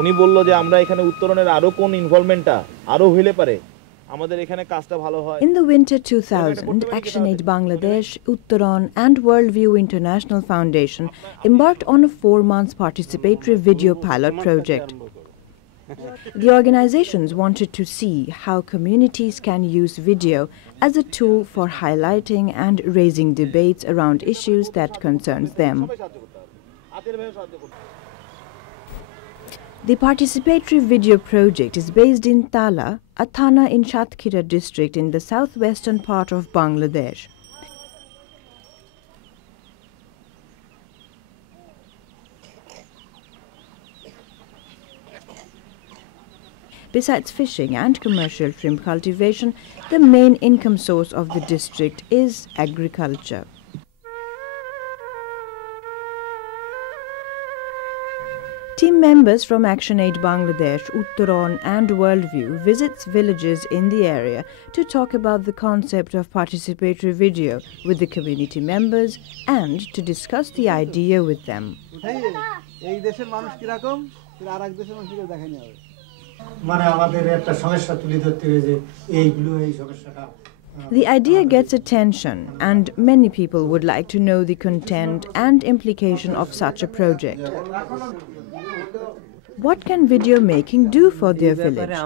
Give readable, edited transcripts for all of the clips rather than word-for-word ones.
উনি বলল যে আমরা এখানে উত্তরণের আরো কোন ইনভলভমেন্টটা আরো হইলে পারে আমাদের এখানে কাজটা ভালো হয়। In the winter 2000, ActionAid Bangladesh, Uttaran and Worldview International Foundation embarked on a 4-month participatory video pilot project. The organizations wanted to see how communities can use video as a tool for highlighting and raising debates around issues that concerns them. The participatory video project is based in Tala, a thana in Satkhira district in the southwestern part of Bangladesh. Besides fishing and commercial shrimp cultivation, the main income source of the district is agriculture. Team members from ActionAid Bangladesh, Uttaran and Worldview visits villages in the area to talk about the concept of participatory video with the community members and to discuss the idea with them. The idea gets attention and many people would like to know the content and implication of such a project. What can video making do for their village?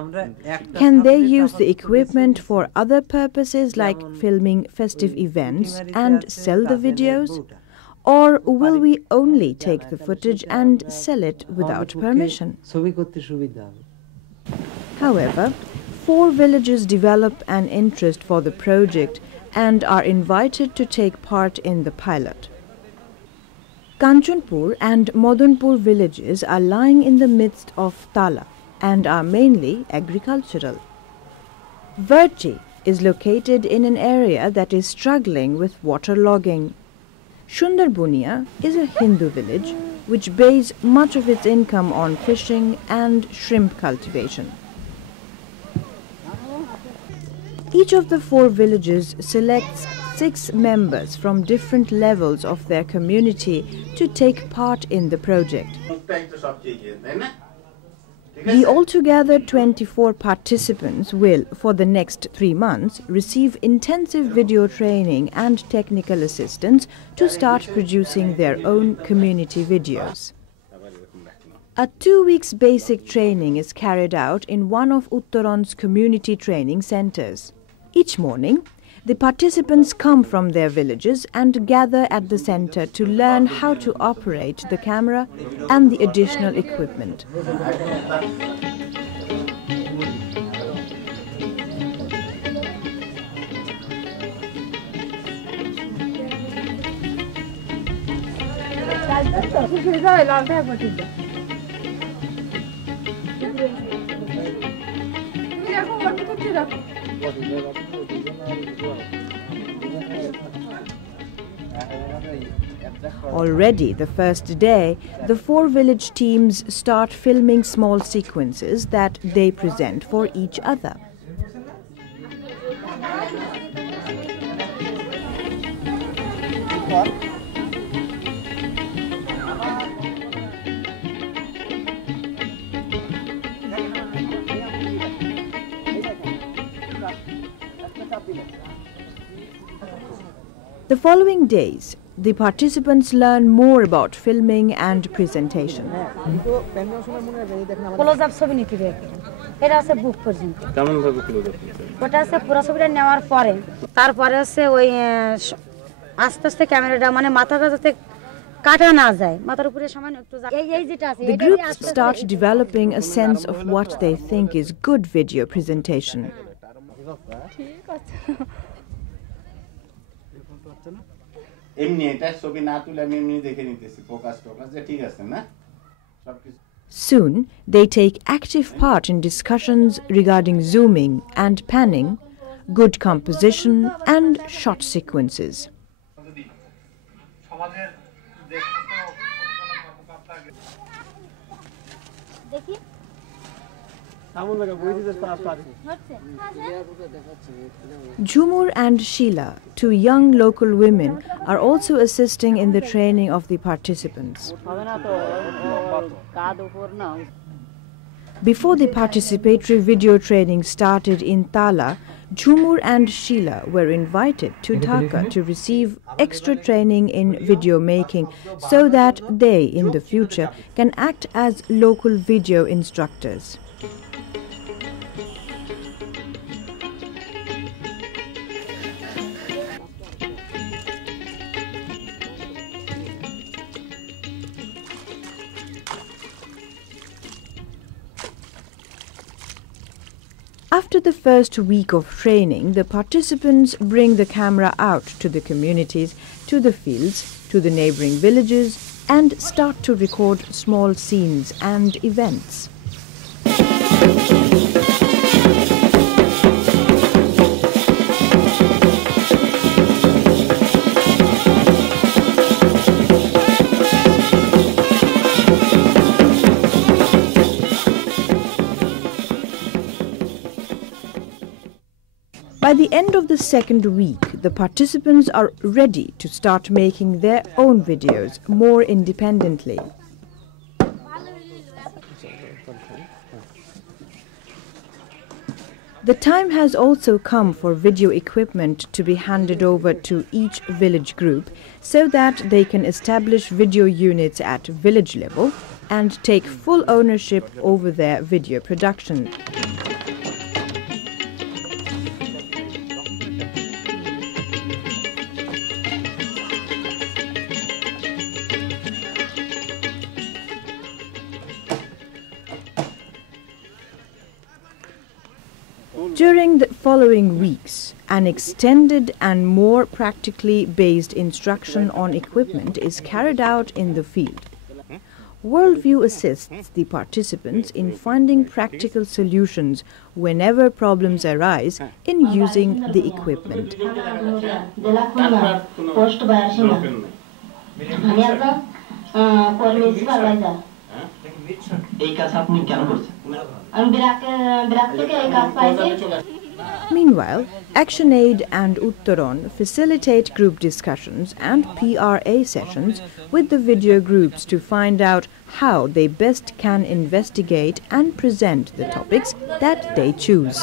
Can they use the equipment for other purposes like filming festive events and sell the videos? Or will we only take the footage and sell it without permission? However, 4 villages develop an interest for the project and are invited to take part in the pilot. Kanchanpur and Madanpur villages are lying in the midst of Tala and are mainly agricultural. Virchi is located in an area that is struggling with waterlogging. Sundarbunia is a Hindu village which bases much of its income on fishing and shrimp cultivation. Each of the 4 villages selects 6 members from different levels of their community to take part in the project. The altogether 24 participants will, for the next 3 months, receive intensive video training and technical assistance to start producing their own community videos. A 2 weeks basic training is carried out in one of Uttaran's community training centers. Each morning, the participants come from their villages and gather at the center to learn how to operate the camera and the additional equipment. Already the first day, the 4 village teams start filming small sequences that they present for each other. The following days, the participants learn more about filming and presentation. Close-up ছবি নিতে হবে। এটা আছে বুক পর্যন্ত। কেমন ভাবে close-up নিতে হবে? ওটা আছে পুরো ছবিটা নেওয়ার পরে তারপরে আছে ওই আস্তে আস্তে ক্যামেরাটা মানে মাথাটা যাতে কাটা না যায় মাথার উপরে সামান্য একটু এই যেটা আছে The groups start developing a sense of what they think is good video presentation. ঠিক আছে। এমনি এটা ছবি না তুলে আমি এমনি দেখে নিতেছি ফোকাস যে ঠিক আছে না সবকিছু Soon, they take active part in discussions regarding zooming and panning, good composition and shot sequences. Jhumur and Sheila, 2 young local women, are also assisting in the training of the participants. Before the participatory video training started in Tala, Jhumur and Sheila were invited to Dhaka to receive extra training in video making so that they, in the future, can act as local video instructors. After the first week of training, the participants bring the camera out to the communities, to the fields, to the neighboring villages, and start to record small scenes and events. By the end of the second week, the participants are ready to start making their own videos more independently. The time has also come for video equipment to be handed over to each village group so that they can establish video units at village level and take full ownership over their video production. During the following weeks, an extended and more practically based instruction on equipment is carried out in the field. Worldview assists the participants in finding practical solutions whenever problems arise in using the equipment. Meanwhile, ActionAid and Uttaron facilitate group discussions and PRA sessions with the video groups to find out how they best can investigate and present the topics that they choose.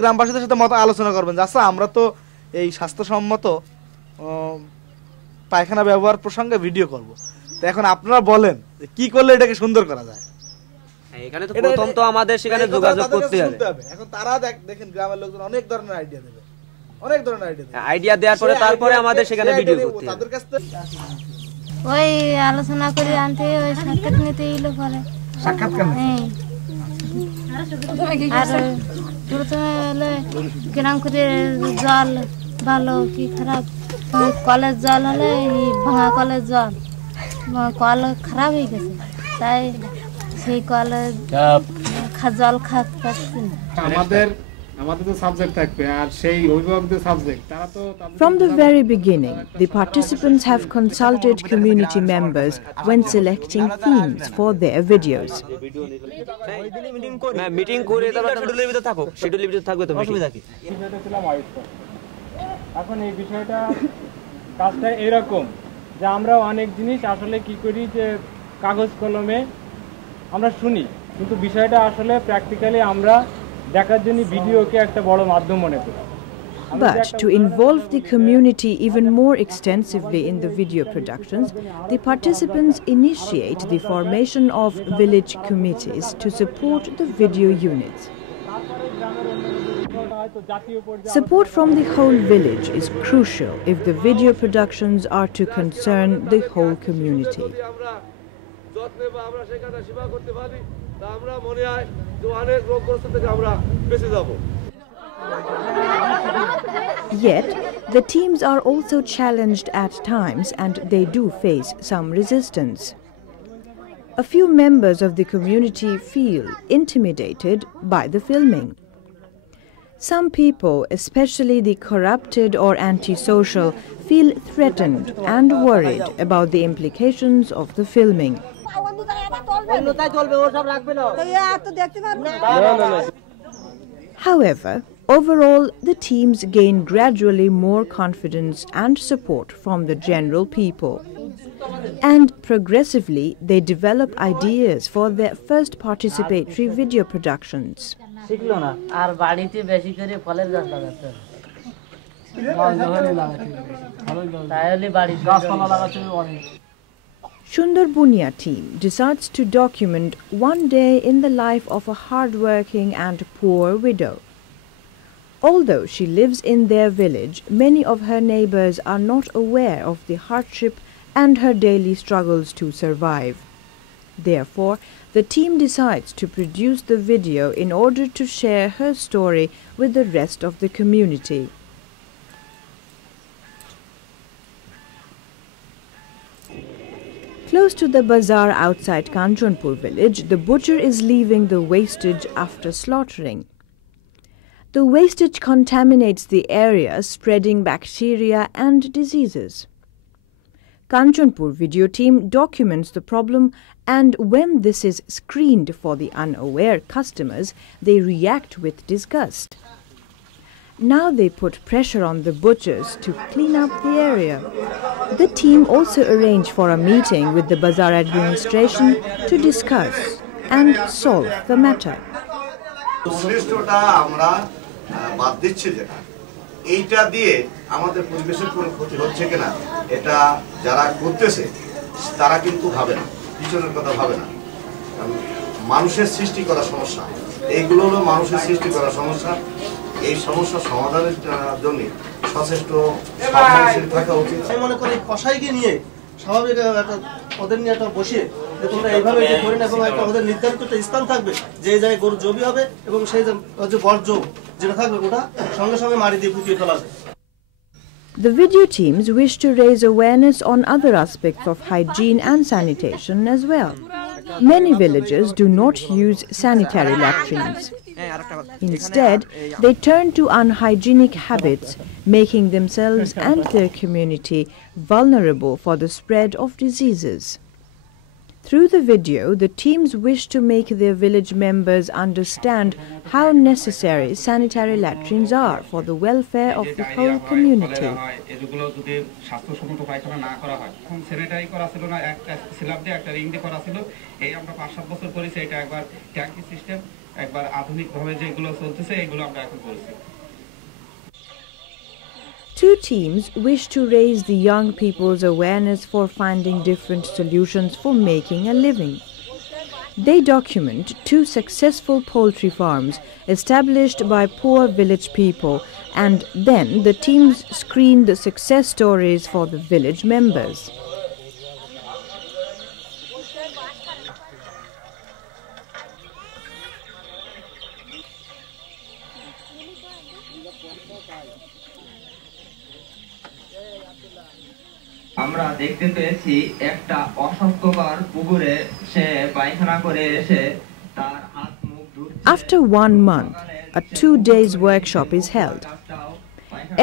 গ্রামবাসীদের সাথে মত আলোচনা করবেন আচ্ছা আমরা তো এই স্বাস্থ্যসম্মত পায়খানা ব্যবহার প্রসঙ্গে ভিডিও করব তো এখন আপনারা বলেন কি করলে এটাকে সুন্দর করা যায় এখানে তো প্রথম তো আমাদের সেখানে যোগাযোগ করতে হবে এখন তারা দেখেন গ্রামের লোকজন অনেক ধরনের আইডিয়া দেবে আইডিয়া দেওয়ার পরে তারপরে আমাদের সেখানে ভিডিও করতে হবে তাদের কাছ থেকে ওই আলোচনা করে আনতে ওই সাক্ষাৎ নিতে এলো পরে সাক্ষাৎকার আর প্রথমে হলে গ্রাম করে জল ভালো কি খারাপ কলের জল হলে ভাঙা কলের জল কল খারাপ হয়ে গেছে তাই সেই কলের জল খাতে পারছি না From the very beginning, the participants have consulted community members when selecting themes for their videos. এখন এই বিষয়টা কাজটা এরকম যে আমরা অনেক জিনিস আসলে কি করি যে কাগজ কলমে আমরা শুনি কিন্তু বিষয়টা আসলে প্র্যাকটিক্যালি আমরা দেখার জন্য ভিডিওকে একটা বড় মাধ্যম মনে করি But to involve the community even more extensively in the video productions, the participants initiate the formation of village committees to support the video units. Support from the whole village is crucial if the video productions are to concern the whole community. Yet, the teams are also challenged at times and they do face some resistance. A few members of the community feel intimidated by the filming. Some people, especially the corrupted or antisocial, feel threatened and worried about the implications of the filming. However, overall, the teams gain gradually more confidence and support from the general people. And progressively, they develop ideas for their first participatory video productions. Sundar Bunia team decides to document one day in the life of a hard-working and poor widow. Although she lives in their village, many of her neighbors are not aware of the hardship and her daily struggles to survive. Therefore, the team decides to produce the video in order to share her story with the rest of the community. Close to the bazaar outside Kanchanpur village, the butcher is leaving the wastage after slaughtering. The wastage contaminates the area, spreading bacteria and diseases. Kanchanpur video team documents the problem, and when this is screened for the unaware customers, they react with disgust. Now they put pressure on the butchers to clean up the area. The team also arranged for a meeting with the bazaar administration to discuss and solve the matter. এই সমস্যা সমাধানের জন্য সচেষ্ট সমাজশীল থাকা উচিত। আমি মনে করি কসাইকে নিয়ে স্বাভাবিক একটা ওদের নিয়ে একটা বসিয়ে যে তোমরা এইভাবে যে করেন এবং একটা ওদের নির্ধারিত একটা স্থান থাকবে যে জায়গায় গরু জবি হবে এবং সেই যে বর্জ্য যেটা থাকবে ওটা সঙ্গে সঙ্গে মাটি দিয়ে পুঁতিয়ে ফেলা হবে। The video teams wish to raise awareness on other aspects of hygiene and sanitation as well. Many villagers do not use sanitary latrines. Instead, they turn to unhygienic habits, making themselves and their community vulnerable for the spread of diseases. Through the video, the teams wish to make their village members understand how necessary sanitary latrines are for the welfare of the whole community. Two teams wish to raise the young people's awareness for finding different solutions for making a living. They document 2 successful poultry farms established by poor village people, and then the teams screen the success stories for the village members. আমরা দেখতে পেয়েছি একটা অস্বাস্থ্যকর পুকুরে সে পায়খানা করে এসে তার হাত মুখ ধুচ্ছে। After 1 month, a 2-day workshop is held.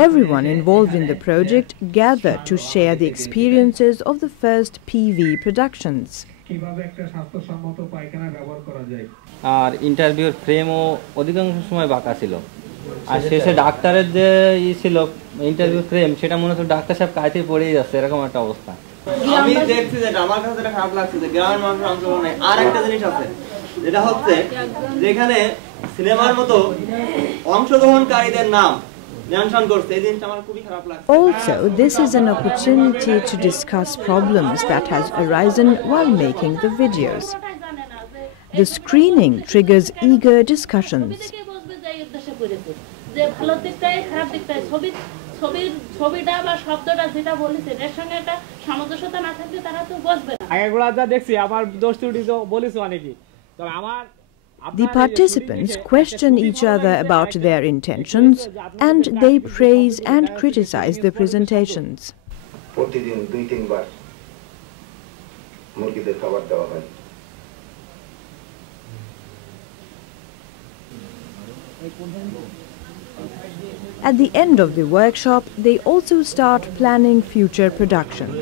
Everyone involved in the project gathered to share the experiences of the first PV productions. কিভাবে একটা স্বাস্থ্যসম্মত পায়খানা ব্যবহার করা যায়। আর ইন্টারভিউর ফ্রেমও অধিকাংশ সময় বাঁকা ছিল। আর শেষে ডাক্তারের যে ছিল ইন্টারভিউ ফ্রেম সেটা মনে হচ্ছে ডাক্তার সাহেব কাইতে পড়েই যাচ্ছে, এরকম একটা অবস্থা। আমি দেখছি যেটা আমার কাছে যেটা খারাপ লাগছে যে গ্রামের মানুষের অংশগ্রহণ নেই। আর একটা জিনিস আছে যেটা হচ্ছে যেখানে সিনেমার মতো অংশগ্রহণকারীদের নাম মেনশন করছে, এই জিনিসটা আমার খুবই খারাপ লাগছে। Also, this is an opportunity to discuss problems that has arisen while making the videos. The screening triggers eager discussions. যে ভালো দিকটাই খারাপ দিকটাই ছবিটা বা শব্দটা যেটা বলেছে এর সঙ্গে একটা সামঞ্জস্যতা না থাকলে তারা তো বুঝবে না। আগেগুলো যা দেখছি আমার দোষ ত্রুটি তো বলিস অনেকই, তবে আমার The participants question each other about their intentions, and they praise and criticize the presentations. প্রতিদিন 2-3 বার মুরগিদের খাবার দেওয়া হয়। At the end of the workshop, they also start planning future productions.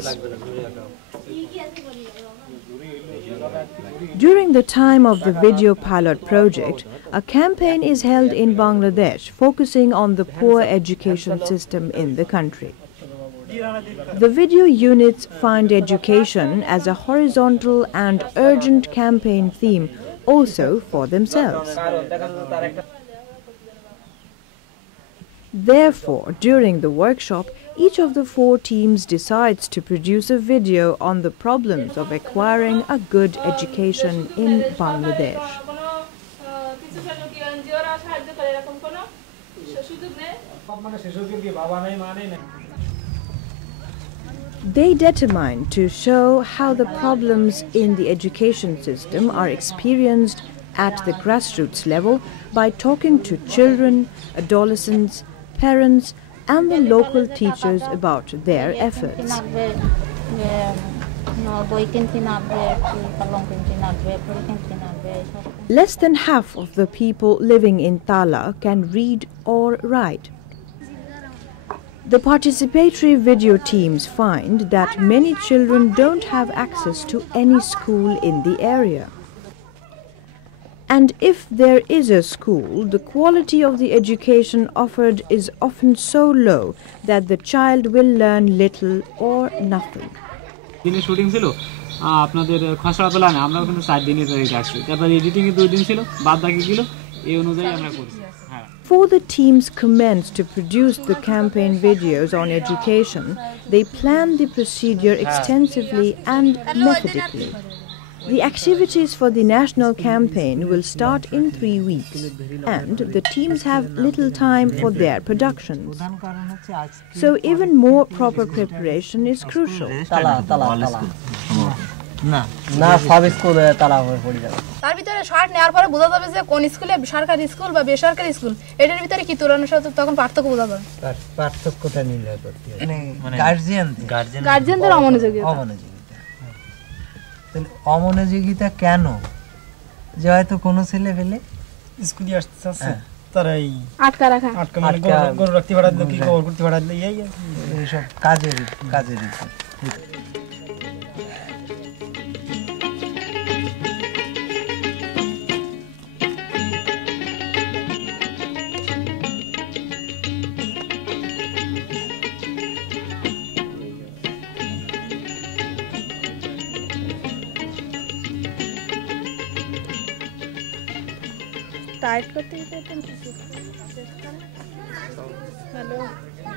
During the time of the video pilot project, a campaign is held in Bangladesh focusing on the poor education system in the country. The video units find education as a horizontal and urgent campaign theme also for themselves. Therefore, during the workshop, each of the 4 teams decides to produce a video on the problems of acquiring a good education in Bangladesh. They determine to show how the problems in the education system are experienced at the grassroots level by talking to children, adolescents, parents, and the local teachers about their efforts. Less than half of the people living in Tala can read or write. The participatory video teams find that many children don't have access to any school in the area. And if there is a school, the quality of the education offered is often so low that the child will learn little or nothing. Shooting ছিল আপনাদের খসড়া তোলা না আমরা কিন্তু 4 দিনে তৈরি রাখছি তারপর এডিটিং এ 2 দিন ছিল বাদ বাকি গিলো এই অনুযায়ী আমরা করেছি Before the teams commence to produce the campaign videos on education, they plan the procedure extensively and methodically. The activities for the national campaign will start in 3 weeks, and the teams have little time for their productions. So even more proper preparation is crucial. তার ভিতরে short নেওয়ার পরে বোঝা যাবে যে কোন স্কুলে সরকারি স্কুল বা বেসরকারি স্কুল এটার ভিতরে কি তুলনার সাথে তখন পার্থক্য বোঝা যাবে পার্থক্যটা নির্ণয় করতে হবে মানে গার্জিয়ানদের অমনোযোগিতা তাহলে অমনোযোগিতা কেন যে হয়তো কোনো ছেলে পেলে স্কুলে আসছে তারা এই আটকা মানে গরু রাখতে পারা দিল কি কভার করতে পারা দিল এই সব কাজের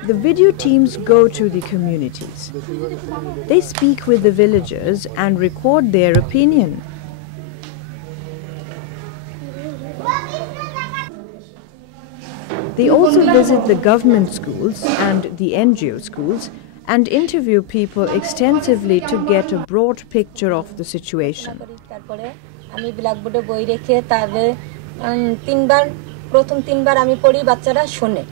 The video teams go to the communities. They speak with the villagers and record their opinion. They also visit the government schools and the NGO schools and interview people extensively to get a broad picture of the situation. আমি ব্ল্যাকবোর্ডে বই রেখে তারপরে প্রথম 3 বার আমি পড়ি বাচ্চারা শুনে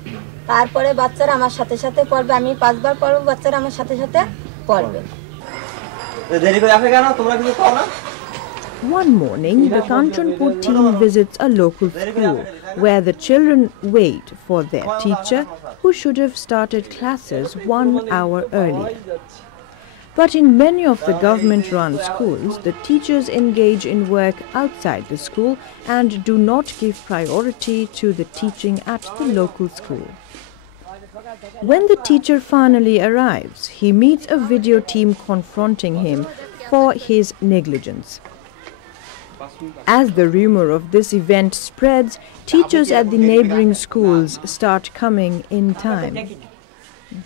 তারপরে বাচ্চারা আমার সাথে সাথে পড়বে আমি 5 বার পড়ব বাচ্চারা আমার সাথে সাথে পড়বে দেরি করে আসে কেন তোমরা কিছু খাও না One morning, the Kanchanpur team visits a local school where the children wait for their teacher, who should have started classes 1 hour earlier. But in many of the government-run schools, the teachers engage in work outside the school and do not give priority to the teaching at the local school. When the teacher finally arrives, he meets a video team confronting him for his negligence. As the rumor of this event spreads, teachers at the neighboring schools start coming in time.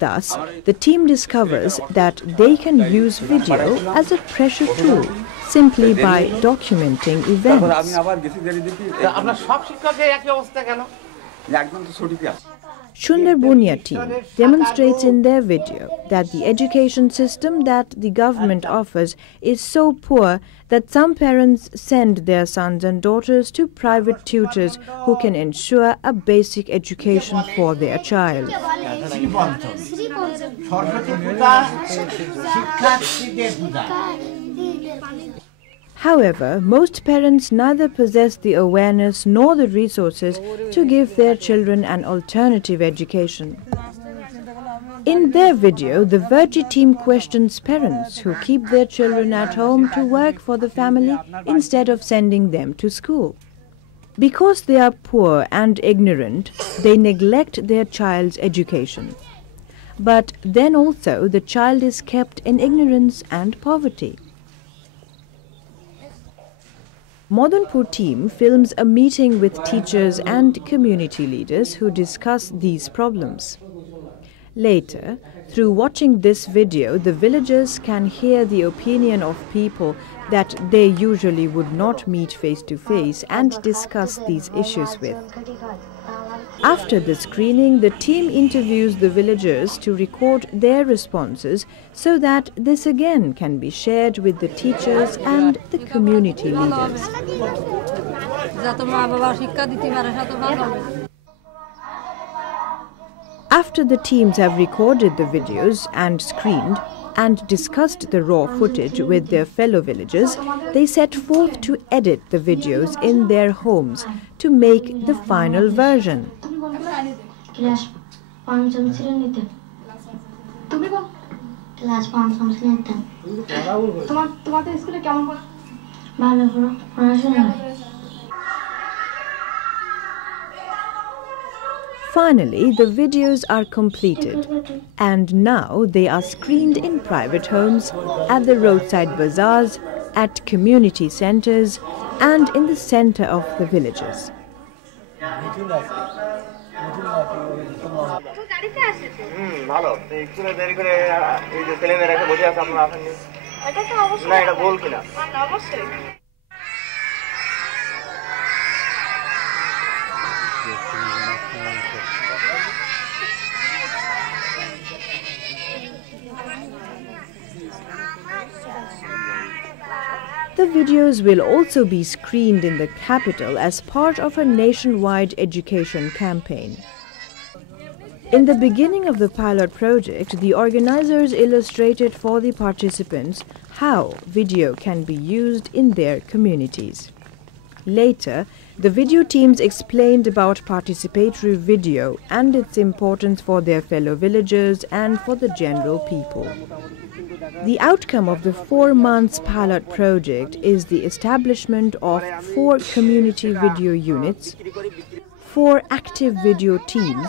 Thus, the team discovers that they can use video as a pressure tool simply by documenting events. Sundar Bunia team demonstrates in their video that the education system that the government offers is so poor that some parents send their sons and daughters to private tutors who can ensure a basic education for their child. However, most parents neither possess the awareness nor the resources to give their children an alternative education. In their video, the Virtue team questions parents who keep their children at home to work for the family instead of sending them to school. Because they are poor and ignorant, they neglect their child's education. But then also the child is kept in ignorance and poverty. Madanpur team films a meeting with teachers and community leaders who discuss these problems. Later, through watching this video, the villagers can hear the opinion of people that they usually would not meet face to face and discuss these issues with. After the screening, the team interviews the villagers to record their responses so that this again can be shared with the teachers and the community leaders. After the teams have recorded the videos and screened and discussed the raw footage with their fellow villagers, they set forth to edit the videos in their homes to make the final version. Finally, the videos are completed, and now they are screened in private homes, at the roadside bazaars, at community centers, and in the center of the villages. The videos will also be screened in the capital as part of a nationwide education campaign. In the beginning of the pilot project, the organizers illustrated for the participants how video can be used in their communities. Later, the video teams explained about participatory video and its importance for their fellow villagers and for the general people. The outcome of the 4 months pilot project is the establishment of 4 community video units, 4 active video teams,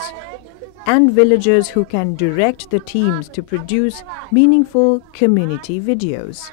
and villagers who can direct the teams to produce meaningful community videos.